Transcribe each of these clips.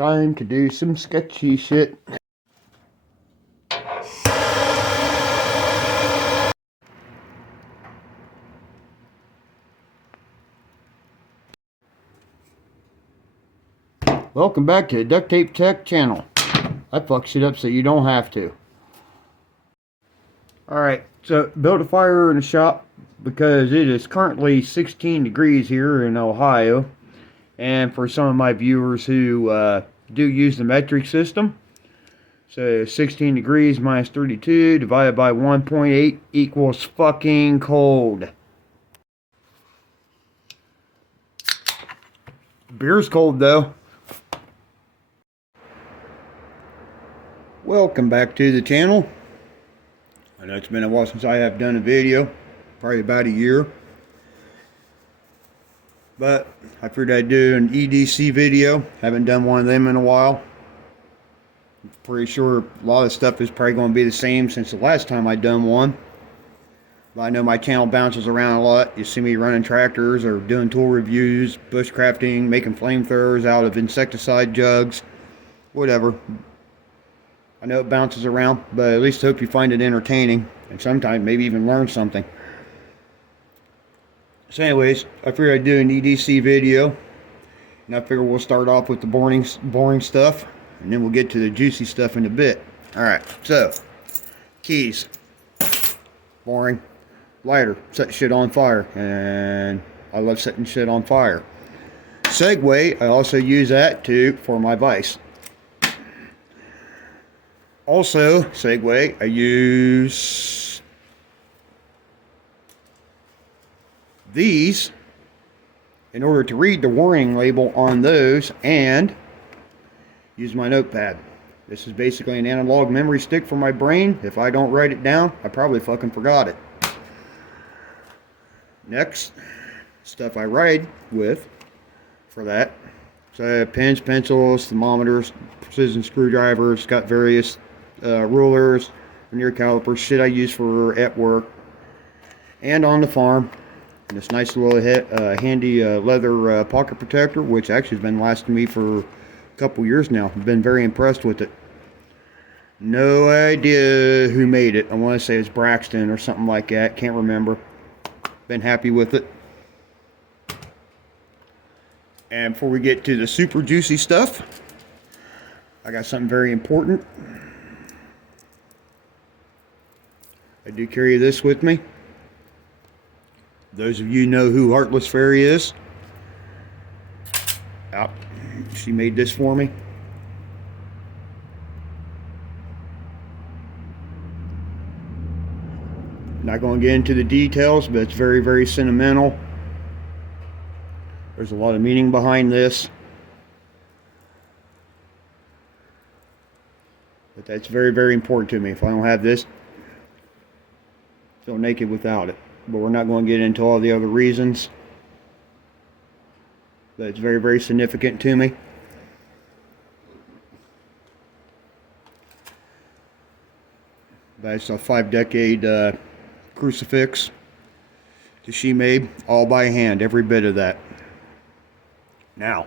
time to do some sketchy shit. Welcome back to the Duct Tape Tech channel. I fuck shit up so you don't have to. Alright, so built a fire in the shop because it is currently 16 degrees here in Ohio. And for some of my viewers who do use the metric system, so 16 degrees minus 32 divided by 1.8 equals fucking cold. Beer's cold though. Welcome back to the channel. I know it's been a while since I have done a video, probably about a year. But I figured I'd do an EDC video. Haven't done one of them in a while. I'm pretty sure a lot of stuff is probably going to be the same since the last time I done one. But I know my channel bounces around a lot. You see me running tractors or doing tool reviews, bushcrafting, making flamethrowers out of insecticide jugs, whatever. I know it bounces around, but at least I hope you find it entertaining and sometimes maybe even learn something. So anyways, I figured I'd do an EDC video, and I figure we'll start off with the boring stuff, and then we'll get to the juicy stuff in a bit. Alright, so, keys. Boring. Lighter. Set shit on fire, and I love setting shit on fire. Segway, I also use that for my vise. Also, Segway, I use these in order to read the warning label on those and use my notepad. This is basically an analog memory stick for my brain. If I don't write it down, I probably fucking forgot it. Next, stuff I write with for that. So pens, pencils, thermometers, precision screwdrivers, got various rulers, vernier calipers, shit I use for at work and on the farm. And this nice little handy leather pocket protector, which actually has been lasting me for a couple years now. I've been very impressed with it. No idea who made it. I want to say it's Braxton or something like that. Can't remember. Been happy with it. And before we get to the super juicy stuff, I got something very important. I do carry this with me. Those of you know who Heartless Fairy is. She made this for me. Not going to get into the details, but it's very, very sentimental. There's a lot of meaning behind this. But that's very, very important to me. If I don't have this, I feel naked without it. But we're not going to get into all the other reasons. But it's very, very significant to me. That's a 5-decade crucifix that she made, all by hand, every bit of that. Now,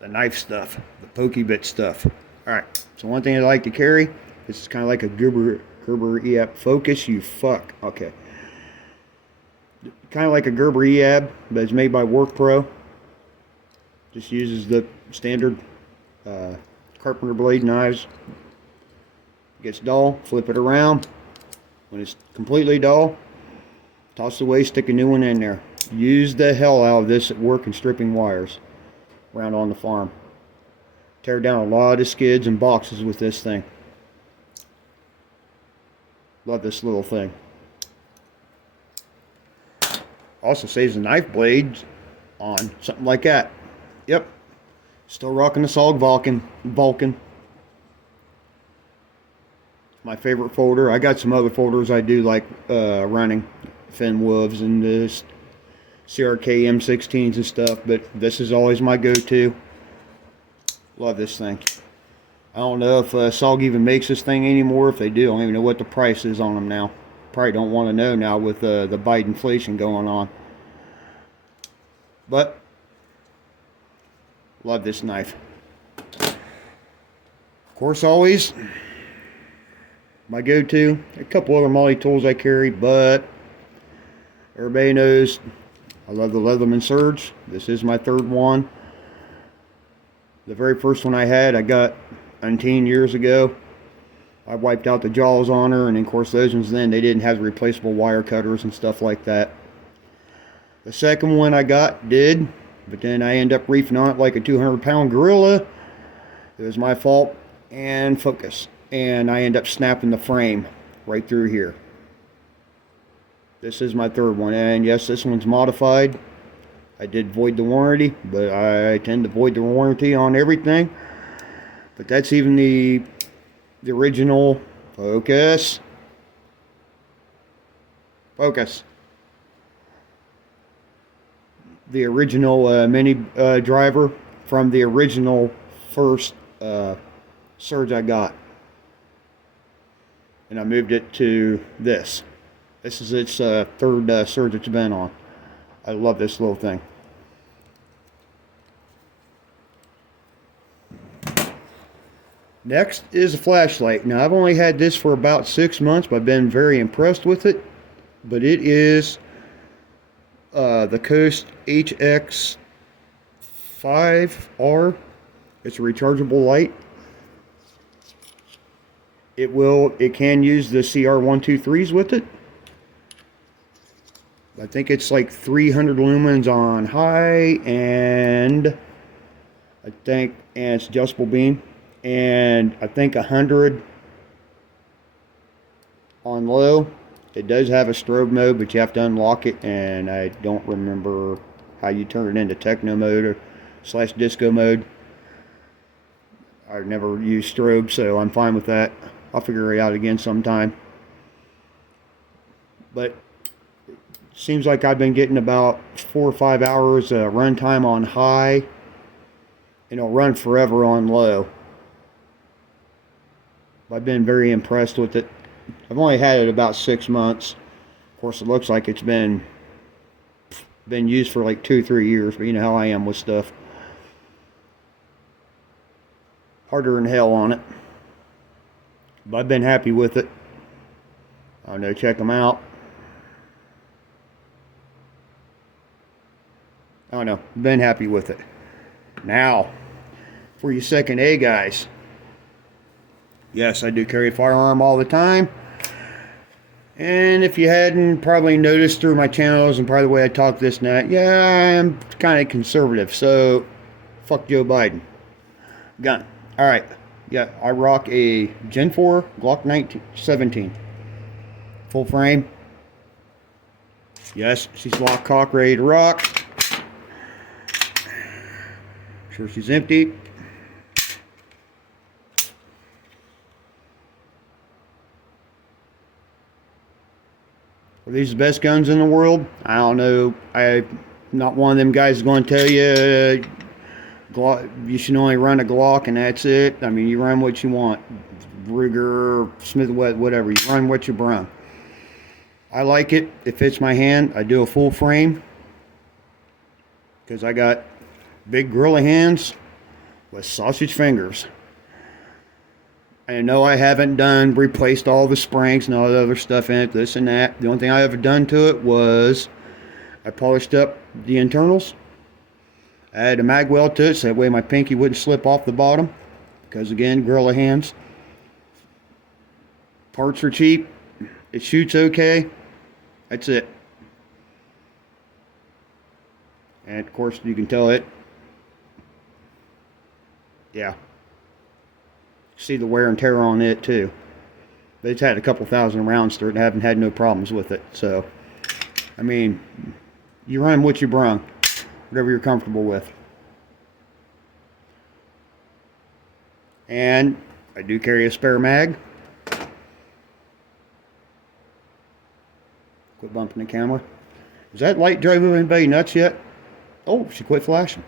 the knife stuff, the pokey bit stuff. Alright, so one thing I like to carry, this is kind of like a Gerber EAB Focus, you fuck. Okay. Kind of like a Gerber EAB, but it's made by WorkPro. Just uses the standard carpenter blade knives. Gets dull, flip it around. When it's completely dull, toss it away, stick a new one in there. Use the hell out of this at work and stripping wires around on the farm. Tear down a lot of skids and boxes with this thing. Love this little thing. Also saves the knife blades on something like that. Yep. Still rocking the SOG Vulcan. My favorite folder. I got some other folders I do like running. Fenwolves and this CRK M16s and stuff. But this is always my go-to. Love this thing. I don't know if SOG even makes this thing anymore. If they do, I don't even know what the price is on them now. Probably don't want to know now with the Biden inflation going on. But, love this knife. course, always my go-to. A couple other multi-tools I carry, but everybody knows I love the Leatherman Surge. This is my third one. The very first one I had, I got 19 years ago. I wiped out the jaws on her, and of course those ones then, they didn't have the replaceable wire cutters and stuff like that. The second one I got did, but then I ended up reefing on it like a 200-pound gorilla. It was my fault and focus, and I ended up snapping the frame right through here. This is my third one, and yes, this one's modified. I did void the warranty, but I tend to void the warranty on everything. But that's even the original focus. The original mini driver from the original first Surge I got, and I moved it to this. This is its third Surge it's been on. I love this little thing. Next is a flashlight. Now, I've only had this for about 6 months, but I've been very impressed with it. But it is the Coast HX5R. It's a rechargeable light. It can use the CR123s with it. I think it's like 300 lumens on high, and it's adjustable beam, and I think 100 on low. It does have a strobe mode, but you have to unlock it, and I don't remember how you turn it into techno mode or / disco mode. I've never used strobe, so I'm fine with that. I'll figure it out again sometime. But it seems like I've been getting about 4 or 5 hours run time on high, and it'll run forever on low. I've been very impressed with it. I've only had it about 6 months. Of course, it looks like it's been used for like 2-3 years, but you know how I am with stuff. Harder than hell on it. But I've been happy with it. I know, check them out. I don't know, been happy with it. Now, for you second A guys. Yes, I do carry a firearm all the time. And if you hadn't probably noticed through my channels and probably the way I talk this and that, yeah, I'm kind of conservative, so fuck Joe Biden. Gun. Alright, yeah, I rock a Gen 4 Glock 17. Full frame. Yes, she's lock, cock, ready to rock. Sure she's empty. Are these the best guns in the world? I don't know. I'm not one of them guys who's going to tell you Glock, you should only run a Glock and that's it. I mean, you run what you want. Ruger, Smith & Wesson, whatever. You run what you brung. I like it. It fits my hand. I do a full frame because I got big gorilla hands with sausage fingers. I know I haven't replaced all the springs and all the other stuff in it, this and that. The only thing I ever done to it was I polished up the internals. I added a mag weld to it so that way my pinky wouldn't slip off the bottom. Because again, gorilla hands. Parts are cheap. It shoots okay. That's it. And of course you can tell it. Yeah. See the wear and tear on it too. But it's had a couple thousand rounds through it and haven't had no problems with it. So, I mean, you run what you brung. Whatever you're comfortable with. And I do carry a spare mag. Quit bumping the camera. Is that light driving anybody nuts yet? Oh, she quit flashing.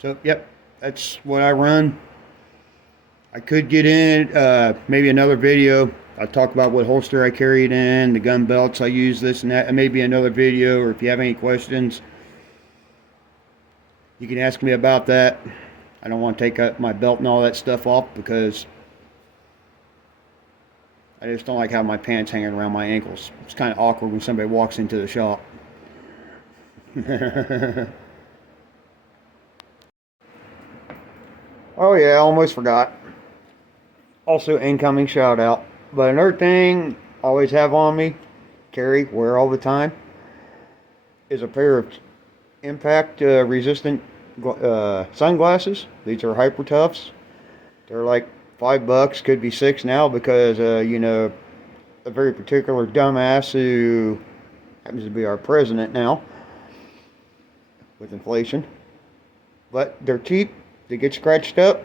So, yep, that's what I run. I could get in maybe another video. I'll talk about what holster I carried in, the gun belts I use, this and that, and maybe another video, or if you have any questions, You can ask me about that. I don't want to take my belt and all that stuff off because I just don't like having my pants hanging around my ankles. It's kind of awkward when somebody walks into the shop. Oh yeah, I almost forgot. Also, incoming shout out. But another thing I always have on me, carry, wear all the time, is a pair of impact resistant sunglasses. These are Hyper Toughs. They're like $5, could be $6 now because a very particular dumbass who happens to be our president now with inflation. But they're cheap. They get scratched up.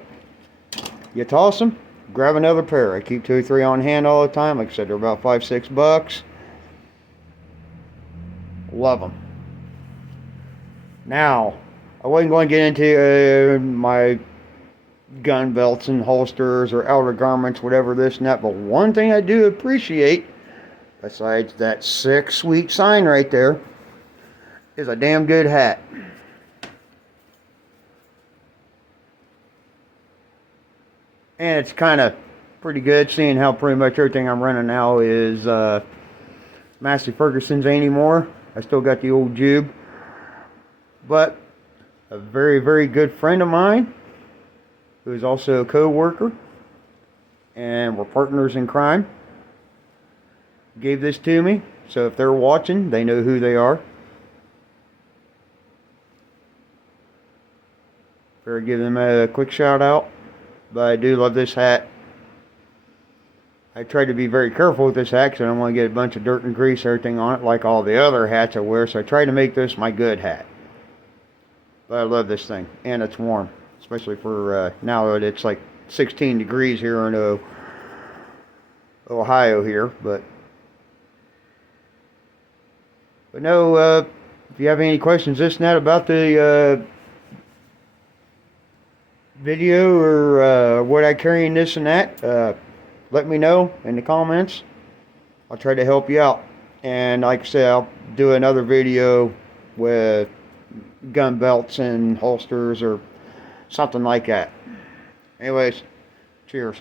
You toss them. Grab another pair. I keep 2 or 3 on hand all the time. Like I said, they're about $5-6. Love them. Now, I wasn't going to get into my gun belts and holsters or outer garments, whatever this and that, but one thing I do appreciate, besides that sick, sweet sign right there, is a damn good hat. And it's kind of pretty good seeing how pretty much everything I'm running now is Massey Ferguson's anymore. I still got the old Jube. But a very, very good friend of mine, who is also a co-worker, and we're partners in crime, gave this to me. So if they're watching, they know who they are. Better give them a quick shout out. But I do love this hat. I try to be very careful with this hat because I don't want to get a bunch of dirt and grease, everything on it, like all the other hats I wear. So I try to make this my good hat. But I love this thing, and it's warm, especially for now that it's like 16 degrees here in Ohio here. But no, if you have any questions, this and that about the video or what I carry in this and that, let me know in the comments. I'll try to help you out. And like I said, I'll do another video with gun belts and holsters or something like that. Anyways, cheers.